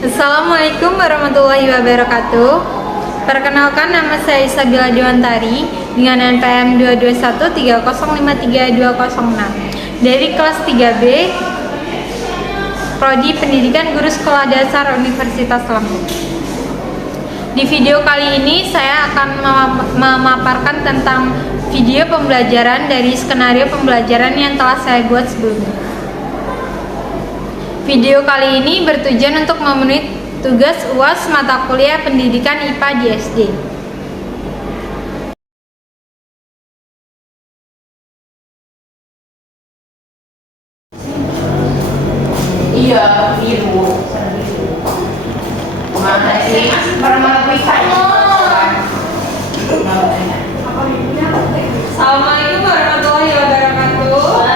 Assalamualaikum warahmatullahi wabarakatuh. Perkenalkan, nama saya Isabila Dewantari dengan NPM 22130532006 dari kelas 3B Prodi Pendidikan Guru Sekolah Dasar Universitas Lampung. Di video kali ini saya akan memaparkan tentang video pembelajaran dari skenario pembelajaran yang telah saya buat sebelumnya. Video kali ini bertujuan untuk memenuhi tugas UAS mata kuliah pendidikan IPA di SD. Iya, biru. Mana sih? Pernah bisa. Assalamualaikum warahmatullahi wabarakatuh.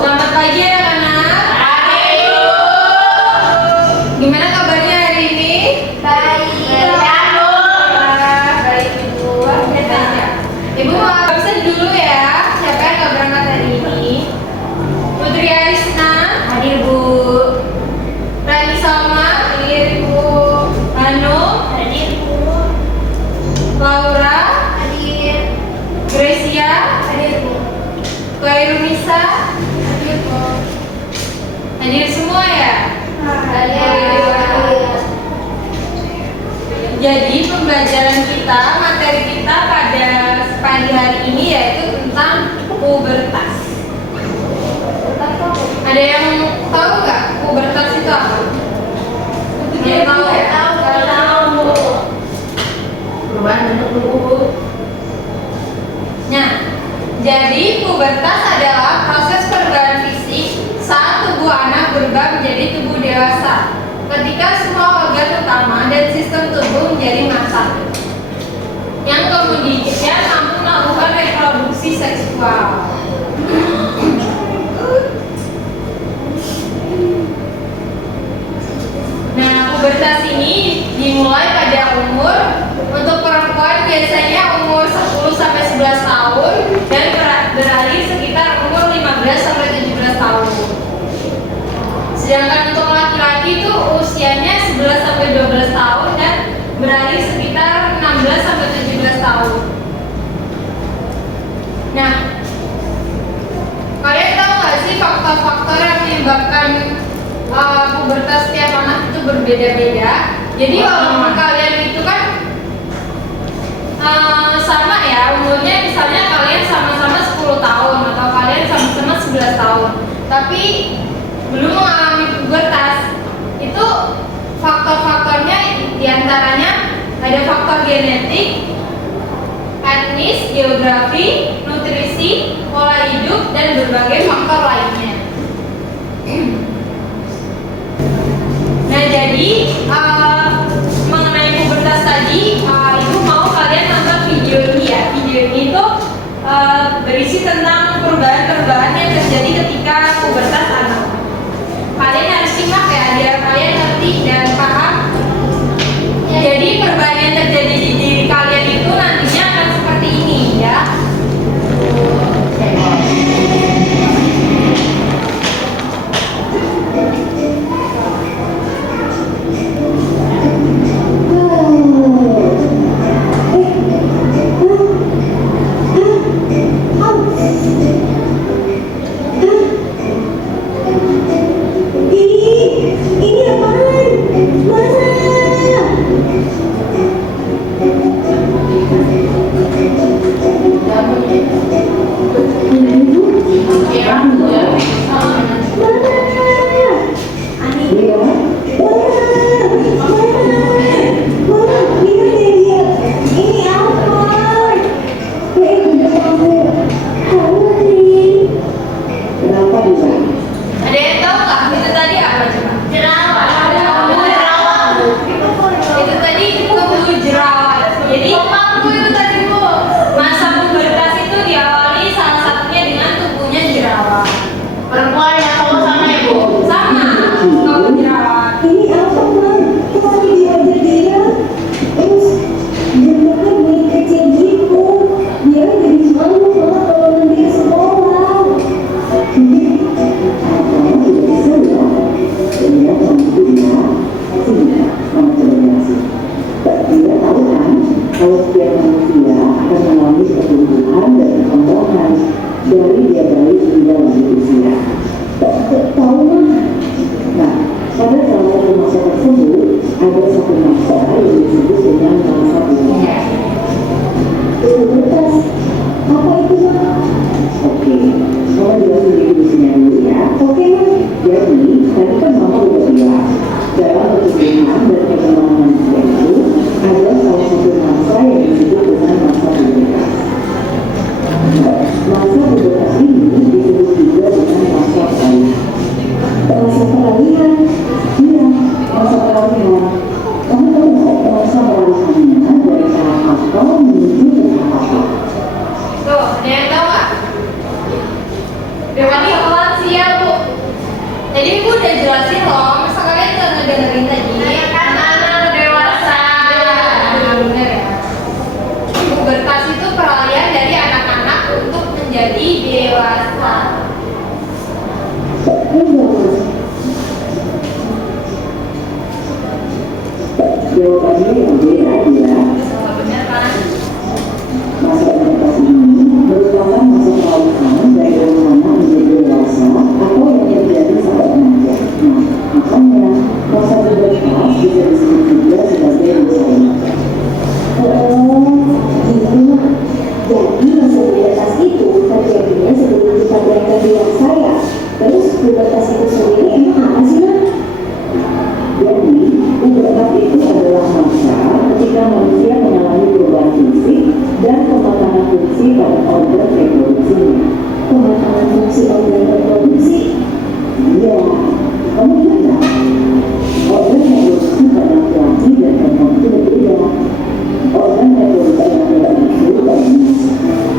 Selamat pagi anak-anak. Gimana kabarnya hari ini? Baik. Baik Ibu. Ibu mau absen dulu ya. Siapa yang nggak berangkat hari ini? Putri Arisna. Hadir, Bu. Rani Salma. Hadir Ibu. Hanu. Hadir, Bu. Laura. Hadir. Gracia. Hadir, Bu. Kairunisa. Hadir, Bu. Hadir semua ya? Hadir. Jadi pembelajaran kita, materi kita pada pagi hari ini yaitu tentang pubertas. Ada yang tahu nggak pubertas itu apa? Ada yang tahu ya? Tahu. Perubahan bentuk tubuh. Nah, jadi pubertas adalah proses perubahan fisik saat tubuh anak berubah menjadi tubuh dewasa. Ketika semua organ utama dan sistem tubuh menjadi matang, yang kemudian mampu melakukan reproduksi seksual. Nah, pubertas ini dimulai pada umur, untuk perempuan biasanya umur 10 sampai 11 tahun dan berakhir sekitar umur 15 sampai 17 tahun. Sedangkan untuk laki-laki itu usianya 11 sampai 12 tahun dan berakhir sekitar 16 sampai 17 tahun. Nah, kalian tahu nggak sih faktor-faktor yang menyebabkan pubertas setiap anak itu berbeda-beda? Jadi walaupun kalian itu kan sama ya umurnya, misalnya kalian sama-sama 10 tahun atau kalian sama-sama 11 tahun, tapi belum mengalami pubertas, itu faktor-faktornya diantaranya ada faktor genetik, etnis, geografi, nutrisi, pola hidup, dan berbagai faktor lainnya. Nah, jadi mengenai pubertas tadi, ibu mau kalian nonton video ini ya. Video ini tuh berisi tentang perubahan-perubahan yang terjadi ketika pubertas anak. Kalian harus simak ya, biar kalian ngerti dan paham. Jadi perubahan yang terjadi di diri kalian itu nantinya akan seperti ini ya. Jawabannya yang benar adalah Benar kan? masa adaptasi ini merupakan masa perawatan dari anak menjadi dewasa atau yang terjadi saat remaja. Nah, makanya masa pubertas bisa disebut juga sebagai masa remaja. Oh, gitu. Jadi masa pubertas itu terjadinya sebelum kita beranjak dewasa ya. Terus pubertas itu sendiri emang apa sih, Mak? Jadi, pubertas itu adalah masa ketika manusia mengalami perubahan fisik dan pematangan fungsi pada organ reproduksinya. Pematangan fungsi organ reproduksi? Iya, kamu ingat nggak? Organ reproduksi pada laki-laki dan perempuan itu berbeda. Organ reproduksi laki-laki itu penis,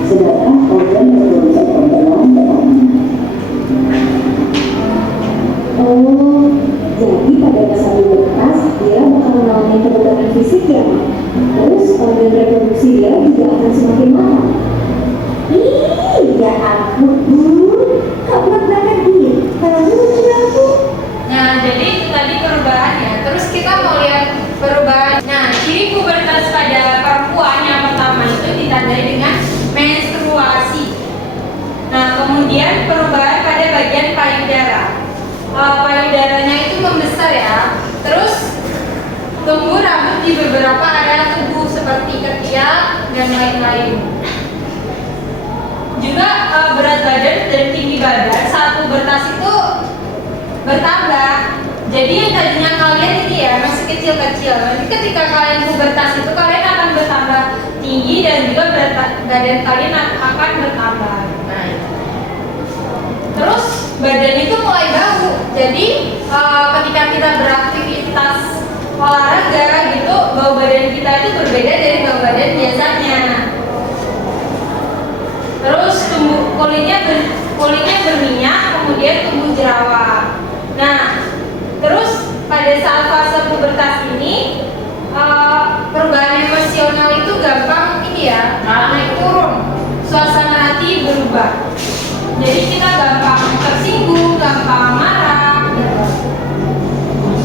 sedangkan organ reproduksi perempuan vagina. Oh, jadi pada masa pubertas dia bakal mengalami perubahan fisik ya, terus organ reproduksi dia juga akan semakin matang. Ih, ya ampun, kamu banget nih, kamu lucu aku. Nah, jadi itu tadi perubahan ya. Terus kita mau lihat perubahan. Nah, ciri pubertas pada perempuan yang pertama itu ditandai dengan menstruasi. Nah, kemudian perubahan pada bagian payudara. Payudaranya itu membesar ya. Terus tumbuh rambut di beberapa area tubuh seperti ketiak dan lain-lain. Juga berat badan dan tinggi badan saat pubertas itu bertambah. Jadi yang tadinya kalian ini ya masih kecil-kecil, nanti ketika kalian pubertas itu kalian akan bertambah tinggi dan juga berat badan kalian akan bertambah. Nah, terus badan itu mulai bau. Jadi ketika kita beraktivitas olahraga gitu, bau badan kita itu berbeda dari bau badan biasanya. Terus kulitnya berminyak, kemudian tumbuh jerawat. Nah, terus pada saat fase pubertas ini perubahan emosional itu gampang ini ya, naik turun. Suasana hati berubah. Jadi kita gampang tersinggung, gampang marah.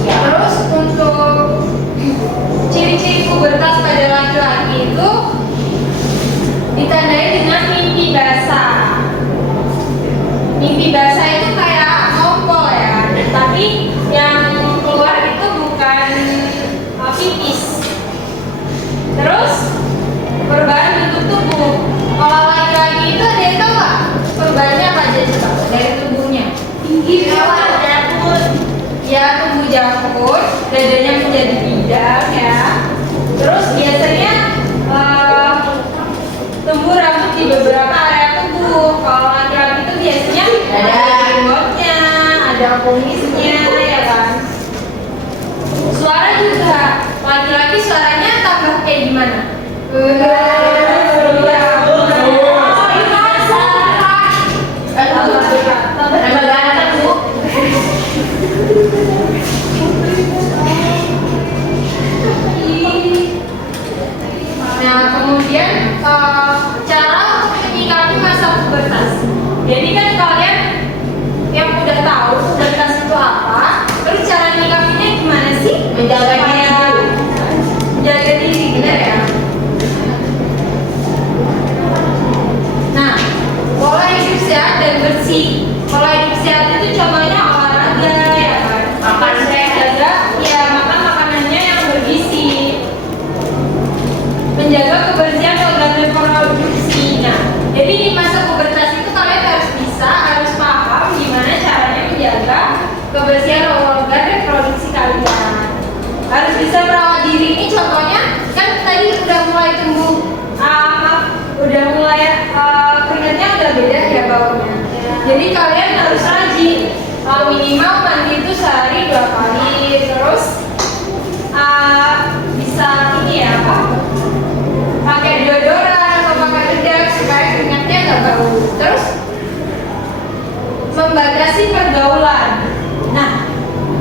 Terus untuk ciri-ciri pubertas pada laki-laki itu ditandai dengan mimpi basah. Mimpi basah itu kayak ngompol ya, tapi yang keluar itu bukan pipis. Terus perubahan bentuk tubuh. Kalau laki-laki itu ada yang tahu nggak perubahannya apa aja coba dari tubuhnya? Tinggi, jangkut. Ya, tumbuh jangkut, dadanya menjadi bidang ya. Terus biasanya tumbuh rambut di beberapa area tubuh. Kalau laki-laki itu biasanya ada jenggotnya, ada kumisnya, ya kan. Suara juga, laki-laki suaranya tambah kayak gimana? Nah, kemudian cara untuk menyikapi masa pubertas. Jadi kan kalian yang udah tahu pubertas itu apa, terus cara nyikapinya gimana sih? Menjaga diri, benar ya? Nah, pola hidup sehat dan bersih. Pola hidup sehat itu contohnya olahraga, ya kan? Makan sehat, ya makan makanannya yang bergizi. Menjaga kebersihan organ reproduksi. Nah, jadi di masa pubertas itu kalian harus paham gimana caranya menjaga kebersihan organ reproduksi kalian. Harus bisa merawat diri. Ini contohnya kan tadi udah mulai tumbuh, udah mulai keringatnya udah beda ya baunya. Jadi kalian harus rajin, minimal mandi itu sehari 2 kali. Terus bisa ini ya apa? Pakai deodoran atau pakai bedak supaya keringatnya nggak bau. Terus membatasi pergaulan. Nah,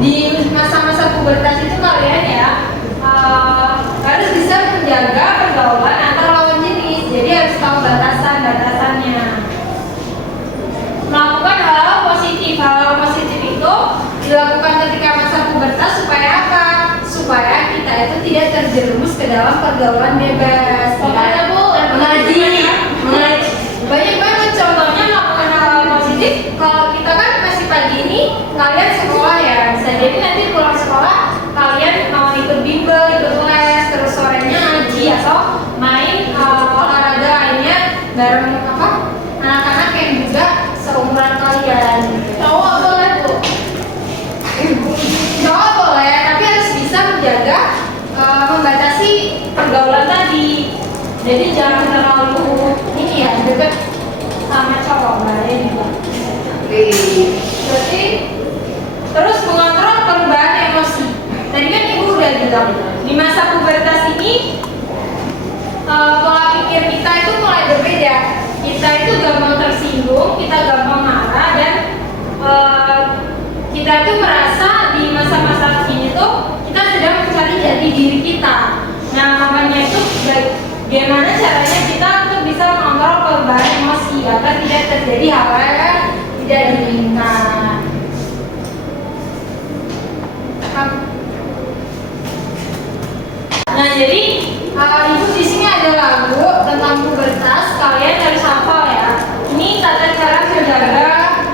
di masa-masa pubertas itu kalian ya harus bisa menjaga pergaulan antar lawan jenis. Jadi harus tahu batasannya. Melakukan hal-hal positif dilakukan ketika masa pubertas supaya apa? Supaya kita itu tidak terjerumus ke dalam pergaulan bebas. Pokoknya Bu, mengaji. Banyak banget contohnya melakukan hal positif. Kalau kita kan masih pagi ini, kalian sekolah ya. Bisa jadi nanti pulang sekolah kalian mau ikut bimbel, ikut les, terus sorenya ngaji atau main olahraga lainnya bareng anak-anak yang juga seumuran kalian. cowok boleh Bu. Cowok boleh, tapi harus bisa menjaga membatasi pergaulan tadi. Jadi jangan terlalu ini ya deket sama cowok, bahaya juga. Berarti terus mengontrol perubahan emosi. Tadi kan ibu udah bilang di masa pubertas ini pola pikir kita itu mulai berbeda. Kita itu gampang tersinggung, kita gampang marah, dan kita itu merasa di masa-masa ini tuh kita sedang mencari jati diri kita. Nah makanya itu bagaimana caranya kita untuk bisa mengontrol perubahan emosi agar tidak terjadi hal-hal yang tidak diinginkan. Nah jadi ibu di sini ada lagu tentang pubertas, kalian harus hafal ya. Ini tata cara menjaga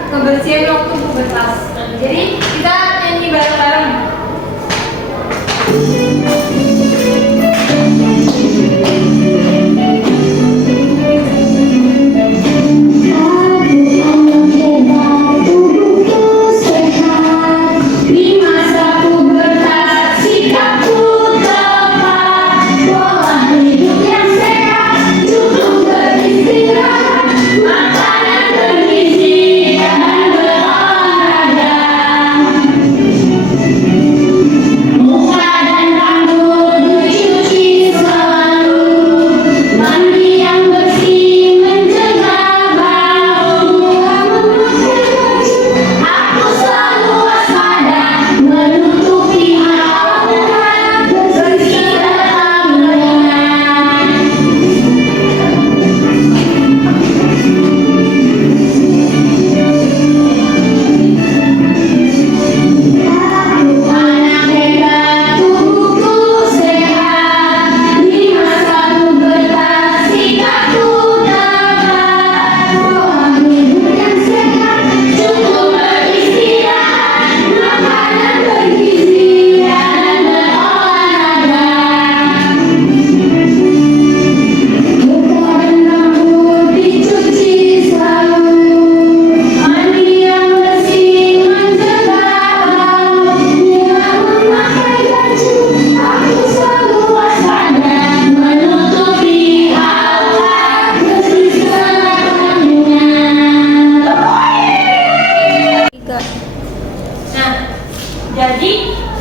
kebersihan waktu pubertas. Jadi kita nyanyi bareng-bareng.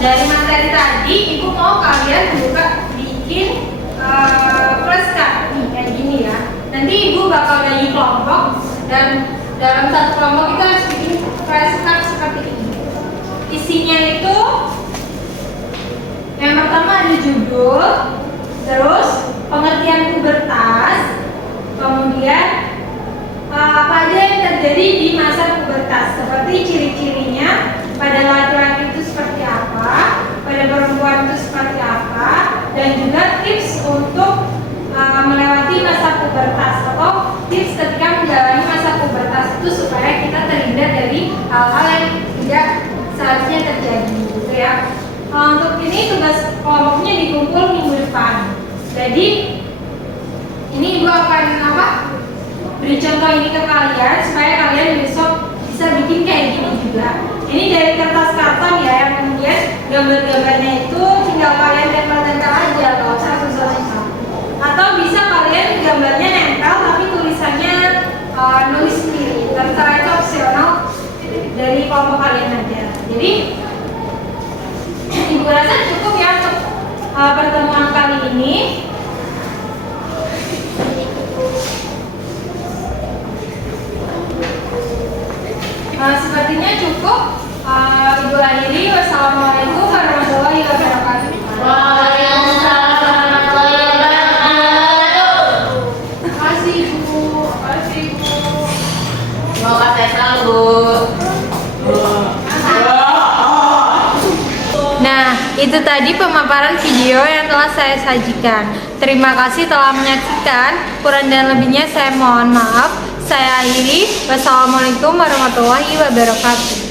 Dari materi tadi, ibu mau kalian bikin flashcard nih kayak gini ya. Nanti ibu bakal bagi kelompok dan dalam satu kelompok kita harus bikin flashcard seperti ini. Isinya itu yang pertama ada judul, terus pengertian pubertas, kemudian apa aja yang terjadi di masa pubertas, seperti ciri-cirinya. Pada laki-laki itu seperti apa, pada perempuan itu seperti apa, dan juga tips untuk melewati masa pubertas atau tips ketika menjalani masa pubertas itu supaya kita terhindar dari hal-hal yang tidak seharusnya terjadi, gitu ya. Untuk ini tugas kelompoknya dikumpul minggu depan. Jadi ini ibu akan beri contoh ini ke kalian supaya kalian besok bisa bikin kayak gini juga. Ini dari kertas karton ya, yang kemudian gambar-gambarnya itu tinggal kalian tempel-tempel aja, nggak usah susah-susah. Atau bisa kalian gambarnya nempel tapi tulisannya nulis sendiri. Terserah, itu opsional dari kelompok kalian aja. Jadi ibu rasa cukup ya untuk pertemuan kali ini. Sepertinya cukup. Ibu akhiri. Wassalamualaikum warahmatullahi wabarakatuh. Waalaikumsalam warahmatullahi wabarakatuh. Makasih ibu. Makasih ibu. Semoga sehat selalu Bu. itu tadi pemaparan video yang telah saya sajikan. Terima kasih telah menyaksikan. Kurang dan lebihnya saya mohon maaf. Saya akhiri. Wassalamualaikum warahmatullahi wabarakatuh.